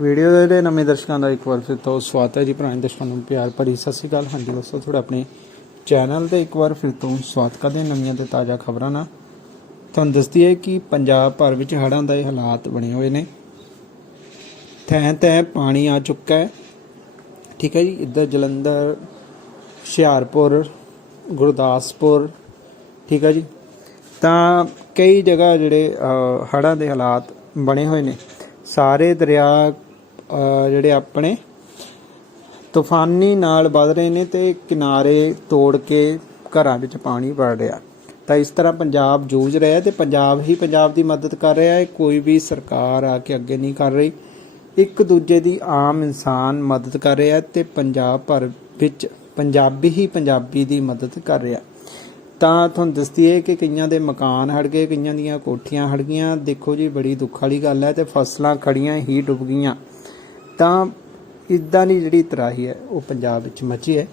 Video ਦੇ ਜਿਹੜੇ ਨਵੇਂ ਦਰਸ਼ਕਾਂ ਦਾ ਇੱਕ ਵਾਰ ਫਿਰ ਤੋਂ ਸਵਾਗਤ ਹੈ ਜੀ ਪੁਰਾਣੇ ਦਰਸ਼ਕਾਂ ਨੂੰ ਪਿਆਰ ਭਰੀ ਸਤਿ ਸ਼੍ਰੀ ਅਕਾਲ। ਹਾਂਜੀ ਦੋਸਤੋ, ਤੁਹਾਡਾ ਆਪਣੇ ਚੈਨਲ ਤੇ ਇੱਕ ਵਾਰ ਫਿਰ ਤੋਂ ਸਵਾਗਤ ਕਰਦੇ ਨਵੀਆਂ ਤੇ ਤਾਜ਼ਾ ਖਬਰਾਂ ਨਾਲ। ਤੁਹਾਨੂੰ ਦੱਸਦੀ ਹੈ ਕਿ ਪੰਜਾਬ ਭਰ ਵਿੱਚ ਹੜ੍ਹਾਂ ਦੇ ਹਾਲਾਤ ਬਣੇ ਹੋਏ ਨੇ। ਥੈਂ ਥੈਂ ਪਾਣੀ ਆ ਚੁੱਕਾ ਹੈ। ਠੀਕ ਹੈ ਜੀ, ਇੱਧਰ ਜਲੰਧਰ, ਹੁਸ਼ਿਆਰਪੁਰ, ਗੁਰਦਾਸਪੁਰ, ਠੀਕ ਹੈ ਜੀ। ਤਾਂ ਕਈ ਜਗ੍ਹਾ ਜਿਹੜੇ ਹੜ੍ਹਾਂ ਦੇ ਹਾਲਾਤ ਬਣੇ ਹੋਏ ਨੇ। ਸਾਰੇ ਦਰਿਆ ਜਿਹੜੇ ਆਪਣੇ ਤੂਫਾਨੀ ਨਾਲ ਵੱਧ ਰਹੇ ਨੇ ਤੇ ਕਿਨਾਰੇ ਤੋੜ ਕੇ ਘਰਾਂ ਵਿੱਚ ਪਾਣੀ ਵੜ ਰਿਹਾ। ਤਾਂ ਇਸ ਤਰ੍ਹਾਂ ਪੰਜਾਬ ਜੂਝ ਰਿਹਾ ਹੈ ਤੇ ਪੰਜਾਬ ਹੀ ਪੰਜਾਬ ਦੀ ਮਦਦ ਕਰ ਰਿਹਾ ਹੈ। ਕੋਈ ਵੀ ਸਰਕਾਰ ਆ ਕੇ ਅੱਗੇ ਨਹੀਂ ਕਰ ਰਹੀ। ਇੱਕ ਦੂਜੇ ਦੀ ਆਮ ਇਨਸਾਨ ਮਦਦ ਕਰ ਰਿਹਾ ਹੈ ਤੇ ਪੰਜਾਬ ਭਰ ਵਿੱਚ ਪੰਜਾਬੀ ਹੀ ਪੰਜਾਬੀ ਦੀ ਮਦਦ ਕਰ ਰਿਹਾ। ਤਾਂ ਤੁਹਾਨੂੰ ਦੱਸਦੀ ਹੈ ਕਿ ਕਈਆਂ ਦੇ ਮਕਾਨ ਹੜ ਗਏ, ਕਈਆਂ ਦੀਆਂ ਕੋਠੀਆਂ ਹੜ ਗਈਆਂ। ਦੇਖੋ ਜੀ, ਬੜੀ ਦੁੱਖ ਵਾਲੀ ਗੱਲ ਹੈ ਤੇ ਫਸਲਾਂ ਖੜੀਆਂ ਹੀ ਡੁੱਬ ਗਈਆਂ। ਤਾਂ ਇਦਾਂ ਦੀ ਜਿਹੜੀ ਤਰਾਹੀ ਹੈ ਉਹ ਪੰਜਾਬ ਵਿੱਚ ਮਚੀ ਹੈ।